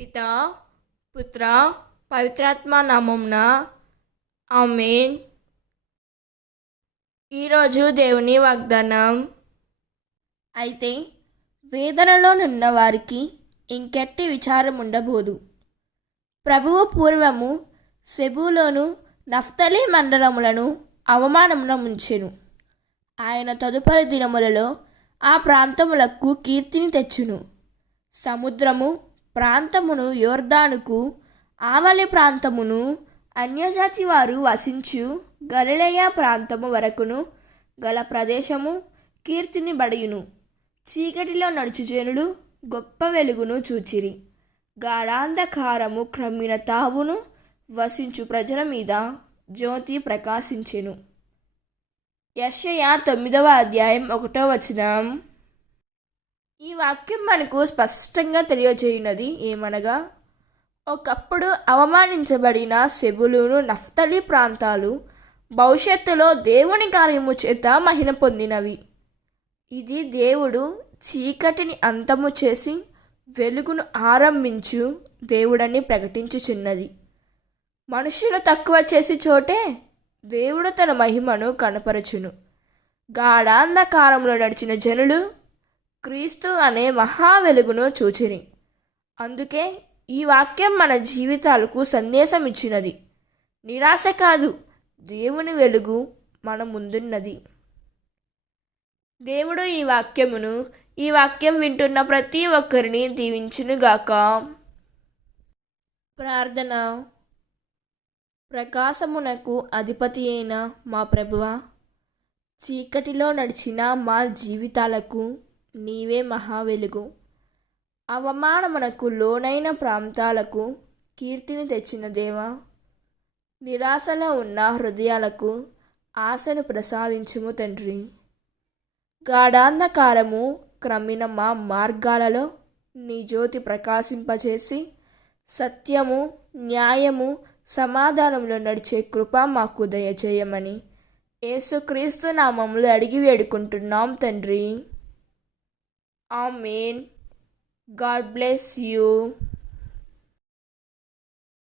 పితా, పుత్ర, పవిత్రాత్మ నామమున ఆమేన్. ఈరోజు దేవుని వాగ్దానం. అయితే వేదనలో నున్న వారికి ఇంకెట్టి విచారం ఉండబోదు. ప్రభువు పూర్వము సెబూలోను నఫ్తలి మండలములను అవమానమున ముంచెను. ఆయన తదుపరి దినములలో ఆ ప్రాంతములకు కీర్తిని తెచ్చును. సముద్రము ప్రాంతమును, యోర్దానుకు ఆవలి ప్రాంతమును, అన్యజాతి వారు వసించు గలిలయ ప్రాంతము వరకును గల ప్రదేశము కీర్తిని బడియును. చీకటిలో నడుచు జనులు గొప్ప వెలుగును చూచిరి. గాఢాంధకారము క్రమ్మిన తావును వసించు ప్రజల మీద జ్యోతి ప్రకాశించెను. యెషయా 9వ అధ్యాయం 1వ వచనం. ఈ వాక్యం మనకు స్పష్టంగా తెలియజేయున్నది ఏమనగా, ఒకప్పుడు అవమానించబడిన సెబూలూను, నఫ్తలి ప్రాంతాలు భవిష్యత్తులో దేవుని కార్యము చేత మహిమ పొందినవి. ఇది దేవుడు చీకటిని అంతము చేసి వెలుగును ఆరంభించు దేవుడని ప్రకటించుచున్నది. మనుషులు తక్కువ చేసి చోటే దేవుడు తన మహిమను కనపరచును. గాఢాంధకారంలో నడిచిన జనులు క్రీస్తు అనే మహా వెలుగును చూచిరి. అందుకే ఈ వాక్యం మన జీవితాలకు సందేశం ఇచ్చినది. నిరాశ కాదు, దేవుని వెలుగు మన ముందున్నది. దేవుడు ఈ వాక్యం వింటున్న ప్రతి ఒక్కరిని దీవించునుగాక. ప్రార్థన. ప్రకాశమునకు అధిపతి అయిన మా ప్రభువా, చీకటిలో నడిచిన మా జీవితాలకు నీవే మహా వెలుగు. అవమానమునకు లోనైన ప్రాంతాలకు కీర్తిని తెచ్చిన దేవా, నిరాశలో ఉన్న హృదయాలకు ఆశను ప్రసాదించుము తండ్రి. గాఢాంధకారము క్రమ్మిన మా మార్గాలలో నీ జ్యోతి ప్రకాశింపచేసి సత్యము, న్యాయము, సమాధానంలో నడిచే కృప మాకు దయచేయమని యేసుక్రీస్తు నామములో అడిగి వేడుకుంటున్నాం తండ్రి. Amen. God bless you.